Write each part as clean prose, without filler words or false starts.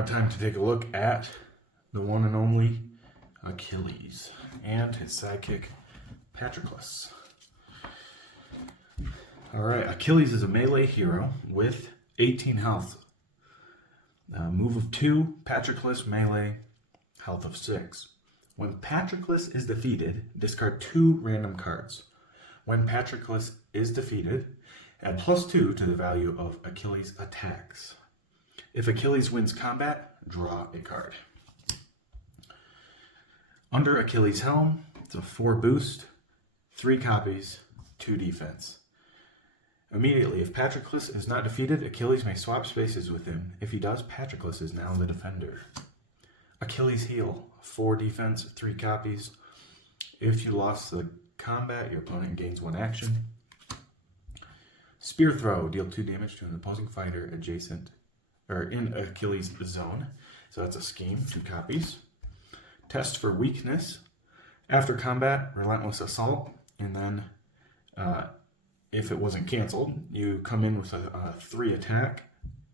now time to take a look at the one and only Achilles and his sidekick, Patrocolus. Alright, Achilles is a melee hero with 18 health. Move of 2, Patrocolus melee, health of 6. When Patrocolus is defeated, discard 2 random cards. When Patrocolus is defeated, add +2 to the value of Achilles' attacks. If Achilles wins combat, draw a card. Under Achilles' helm, it's a 4 boost, 3 copies, 2 defense. Immediately, if Patrocolus is not defeated, Achilles may swap spaces with him. If he does, Patrocolus is now the defender. Achilles' heal, 4 defense, 3 copies. If you lost the combat, your opponent gains 1 action. Spear throw, deal 2 damage to an opposing fighter adjacent or in Achilles' zone. So that's a scheme, 2 copies. Test for weakness. After combat, relentless assault, and then if it wasn't canceled, you come in with a 3 attack,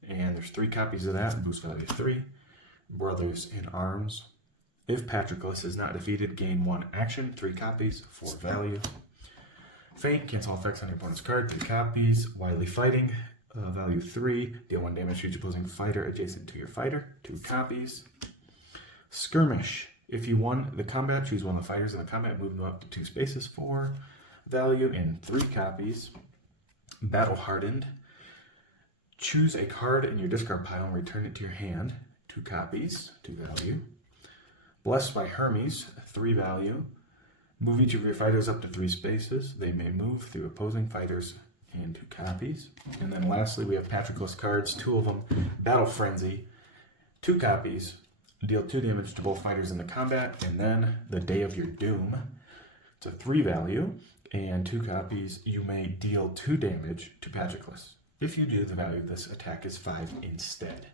and there's 3 copies of that, boost value 3. Brothers in Arms. If Patrocolus is not defeated, gain 1 action, 3 copies, 4 value. Feint, cancel effects on your opponent's card, 3 copies. Wily Fighting, value 3, deal 1 damage to each opposing fighter adjacent to your fighter, 2 copies. Skirmish, if you won the combat, choose one of the fighters in the combat, move them up to 2 spaces, 4 value, and 3 copies. Battle Hardened, choose a card in your discard pile and return it to your hand, 2 copies, 2 value. Blessed by Hermes, 3 value. Move each of your fighters up to 3 spaces. They may move through opposing fighters, and 2 copies. And then lastly, we have Patrocolus cards, 2 of them. Battle Frenzy, 2 copies. Deal 2 damage to both fighters in the combat. And then the Day of Your Doom, it's a 3 value. And 2 copies, you may deal 2 damage to Patrocolus. If you do, the value of this attack is 5 instead.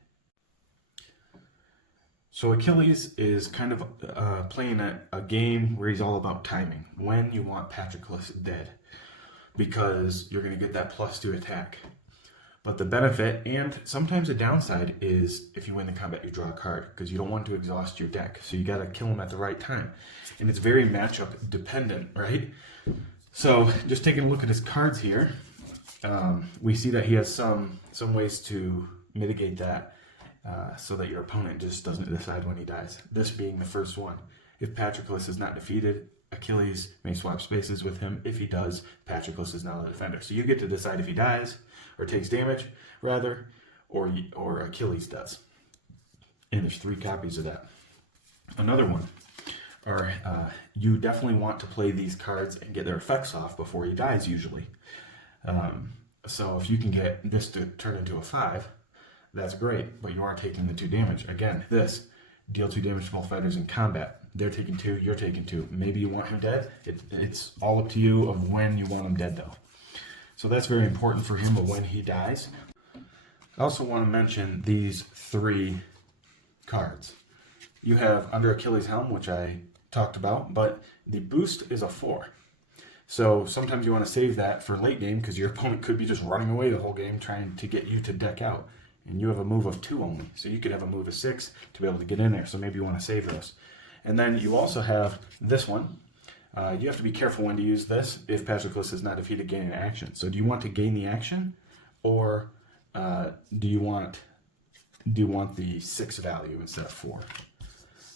So Achilles is kind of playing a game where he's all about timing, when you want Patrocolus dead, because you're going to get that +2 attack. But the benefit, and sometimes the downside, is if you win the combat, you draw a card, because you don't want to exhaust your deck. So you got to kill him at the right time. And it's very matchup dependent, right? So just taking a look at his cards here, we see that he has some ways to mitigate that. So that your opponent just doesn't decide when he dies. This being the first one. If Patrocolus is not defeated, Achilles may swap spaces with him. If he does, Patrocolus is now the defender. So you get to decide if he dies, or takes damage, rather, or Achilles does. And there's 3 copies of that. Another one, or you definitely want to play these cards and get their effects off before he dies, usually. So if you can get this to turn into a 5, that's great, but you aren't taking the 2 damage. Again, this, deal 2 damage to both fighters in combat. They're taking 2, you're taking 2. Maybe you want him dead. It's all up to you of when you want him dead, though. So that's very important for him, but when he dies. I also want to mention these 3 cards. You have under Achilles' helm, which I talked about, but the boost is a 4. So sometimes you want to save that for late game, because your opponent could be just running away the whole game trying to get you to deck out. And you have a move of 2 only. So you could have a move of 6 to be able to get in there. So maybe you want to save those. And then you also have this one. You have to be careful when to use this if Patrocolus is not defeated, gaining action. So do you want to gain the action, or do you want the 6 value instead of 4?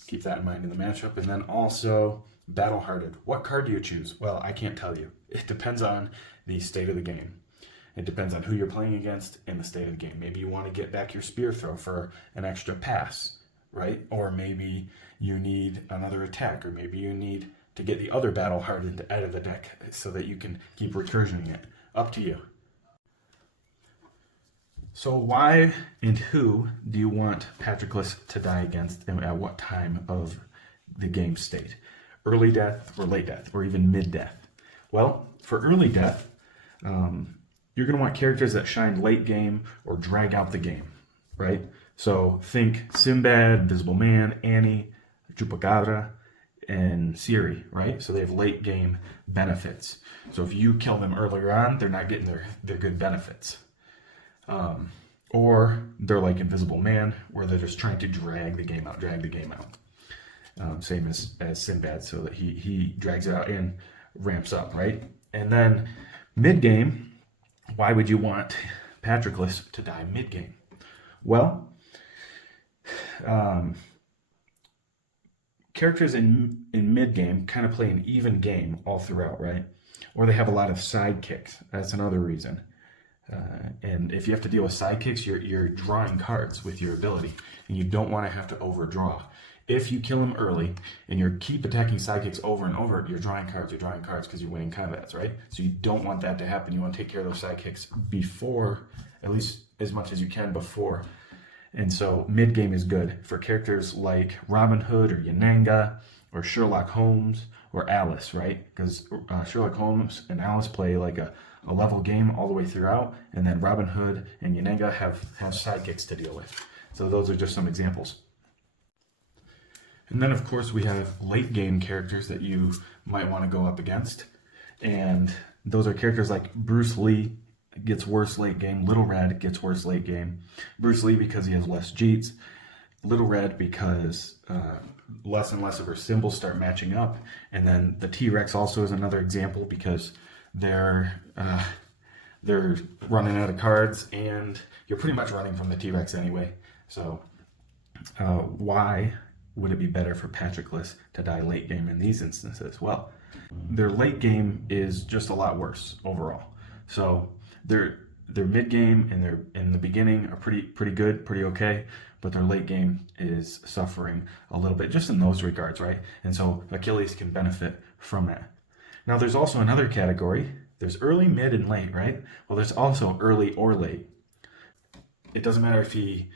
Keep that in mind in the matchup. And then also Battle Hardened. What card do you choose? Well, I can't tell you. It depends on the state of the game. It depends on who you're playing against and the state of the game. Maybe you want to get back your spear throw for an extra pass, right? Or maybe you need another attack, or maybe you need to get the other Battle Hardened out of the deck so that you can keep recursioning it. Up to you. So why and who do you want Patrocolus to die against, and at what time of the game state? Early death, or late death, or even mid-death? Well, for early death, you're going to want characters that shine late game or drag out the game, right? So think Sinbad, Invisible Man, Annie, Chupacabra, and Siri, right? So they have late game benefits. So if you kill them earlier on, they're not getting their good benefits. or they're like Invisible Man, where they're just trying to drag the game out. Same as Sinbad, so that he drags it out and ramps up, right? And then mid-game, why would you want Patroclus to die mid-game? Well, characters in mid-game kind of play an even game all throughout, right? Or they have a lot of sidekicks. That's another reason. And if you have to deal with sidekicks, you're drawing cards with your ability, and you don't want to have to overdraw. If you kill him early and you keep attacking sidekicks over and over, you're drawing cards because you're winning combats, right? So you don't want that to happen. You want to take care of those sidekicks before, at least as much as you can before. And so mid-game is good for characters like Robin Hood or Yananga or Sherlock Holmes or Alice, right? Because Sherlock Holmes and Alice play like a level game all the way throughout, and then Robin Hood and Yananga have sidekicks to deal with. So those are just some examples. And then, of course, we have late game characters that you might want to go up against. And those are characters like Bruce Lee gets worse late game. Little Red gets worse late game. Bruce Lee because he has less Jeets. Little Red because less and less of her symbols start matching up. And then the T-Rex also is another example because they're running out of cards, and you're pretty much running from the T-Rex anyway. So why would it be better for Patroclus to die late game in these instances? Well, their late game is just a lot worse overall. So their mid game and their in the beginning are pretty good, pretty okay, but their late game is suffering a little bit just in those regards, right? And so Achilles can benefit from that. Now there's also another category. There's early, mid, and late, right? Well, there's also early or late. It doesn't matter if he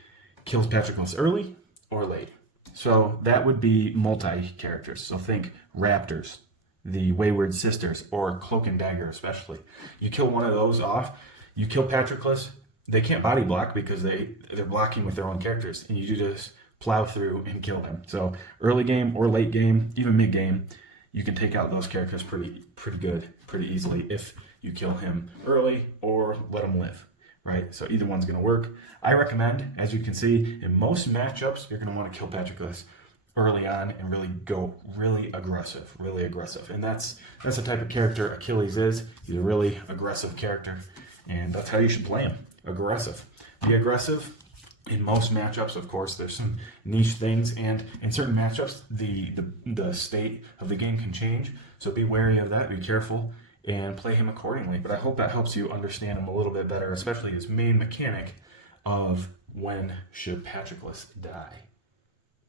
kills Patroclus early or late. So that would be multi-characters. So think Raptors, the Wayward Sisters, or Cloak and Dagger especially. You kill one of those off, you kill Patroclus, they can't body block because they're blocking with their own characters, and you just plow through and kill them. So early game or late game, even mid game, you can take out those characters pretty good, pretty easily if you kill him early or let him live. Right, so either one's going to work. I recommend, as you can see, in most matchups, you're going to want to kill Patroclus early on and really go really aggressive. And that's the type of character Achilles is. He's a really aggressive character, and that's how you should play him, aggressive. Be aggressive in most matchups, of course. There's some niche things, and in certain matchups, the state of the game can change, so be wary of that, be careful, and play him accordingly. But I hope that helps you understand him a little bit better, especially his main mechanic of when should Patroclus die.